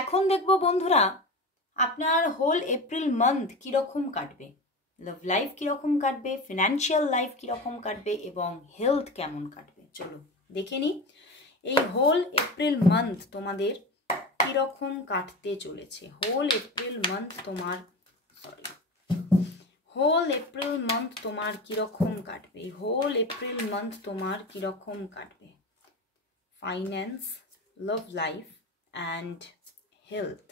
এখন দেখবো বন্ধুরা আপনার হোল এপ্রিল মান্থ কিরকম কাটবে, লাভ লাইফ কিরকম কাটবে, ফিনান্সিয়াল লাইফ কিরকম কাটবে এবং হেলথ কেমন কাটবে। চলো দেখে নিই এই হোল এপ্রিল মান্থ তোমাদের কিরকম কাটতে চলেছে। হোল এপ্রিল মান্থ তোমার কিরকম কাটবে, হোল এপ্রিল মান্থ তোমার কিরকম কাটবে। Finance, love life and health.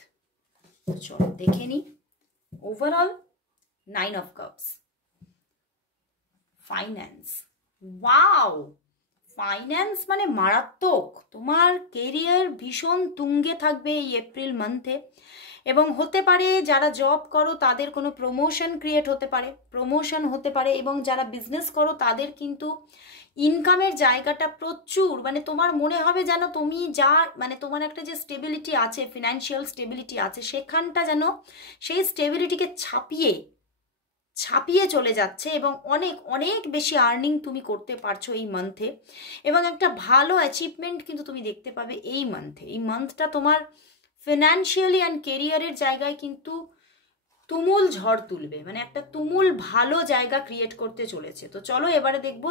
চলো দেখে নি। Overall 9 of Cups, finance. Wow, finance মানে মারাত্মক। তোমার কেরিয়ার ভীষণ তুঙ্গে থাকবে এই এপ্রিল মান্থে এবং হতে পারে যারা জব করো তাদের কোনো প্রমোশন হতে পারে এবং যারা বিজনেস করো তাদের কিন্তু ইনকামের জায়গাটা প্রচুর, মানে তোমার মনে হবে যেন তুমি যা মানে তোমার একটা যে স্টেবিলিটি আছে, ফিনান্সিয়াল স্টেবিলিটি আছে, সেখানটা যেন সেই স্টেবিলিটিকে ছাপিয়ে চলে যাচ্ছে এবং অনেক অনেক বেশি আর্নিং তুমি করতে পারছো এই মান্থে এবং একটা ভালো অ্যাচিভমেন্ট কিন্তু তুমি দেখতে পাবে এই মান্থে। এই মান্থটা তোমার ফিনান্সিয়ালি অ্যান্ড কেরিয়ারের জায়গায় কিন্তু তুমুল ঝড় তুলবে, মানে একটা তুমুল ভালো জায়গা ক্রিয়েট করতে চলেছে। তো চলো এবারে দেখবো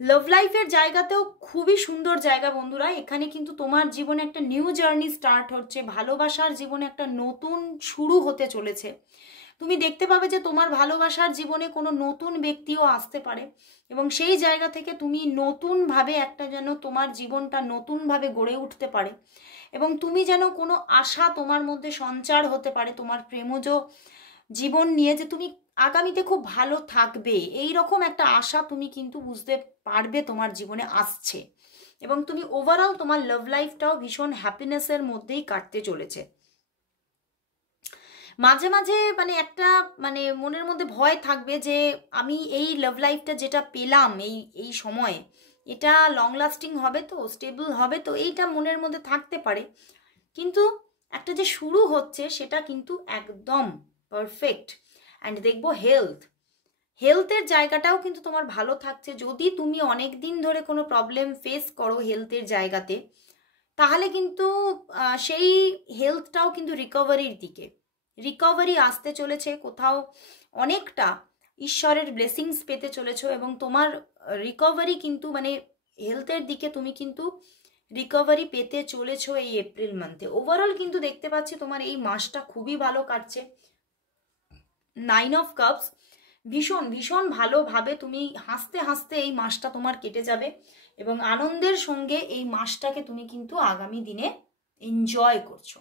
লাভ লাইফের জায়গাতেও খুবই সুন্দর জায়গা বন্ধুরা। এখানে কিন্তু তোমার জীবনে একটা নিউ জার্নি স্টার্ট হচ্ছে, ভালোবাসার জীবনে একটা নতুন শুরু হতে চলেছে। তুমি দেখতে পাবে যে তোমার ভালোবাসার জীবনে কোনো নতুন ব্যক্তিও আসতে পারে এবং সেই জায়গা থেকে তুমি নতুনভাবে একটা যেন তোমার জীবনটা নতুনভাবে গড়ে উঠতে পারে এবং তুমি যেন কোনো আশা তোমার মধ্যে সঞ্চার হতে পারে তোমার প্রেমজ জীবন নিয়ে, যে তুমি আগামীতে খুব ভালো থাকবে, এই রকম একটা আশা তুমি কিন্তু বুঝতে পারবে তোমার জীবনে আসছে এবং তুমি ওভারঅল তোমার লাভ লাইফটাও ভীষণ হ্যাপিনেসের মধ্যেই কাটতে চলেছে। মাঝে মাঝে মানে একটা মানে মনের মধ্যে ভয় থাকবে যে আমি এই লাভ লাইফটা যেটা পেলাম এই সময়ে এটা লং লাস্টিং হবে তো, স্টেবল হবে তো, এইটা মনের মধ্যে থাকতে পারে। কিন্তু একটা যে শুরু হচ্ছে সেটা কিন্তু একদম পারফেক্ট। অ্যান্ড দেখবো হেলথের জায়গাটাও কিন্তু তোমার ভালো থাকছে। যদি তুমি অনেক দিন ধরে কোনো প্রবলেম ফেস করো হেলথের জায়গাতে, তাহলে কিন্তু সেই হেলথটাও কিন্তু রিকভারি আসতে চলেছে। কোথাও অনেকটা ঈশ্বরের ব্লেসিংস পেতে চলেছো এবং তোমার রিকভারি কিন্তু মানে হেলথের দিকে তুমি কিন্তু রিকভারি পেতে চলেছো এই এপ্রিল মান্থে। ওভারঅল কিন্তু দেখতে পাচ্ছি তোমার এই মাসটা খুবই ভালো কাটছে। 9 of Cups, ভীষণ ভীষণ ভালোভাবে তুমি হাসতে হাসতে এই মাসটা তোমার কেটে যাবে এবং আনন্দের সঙ্গে এই মাসটাকে তুমি কিন্তু আগামী দিনে এনজয় করছো।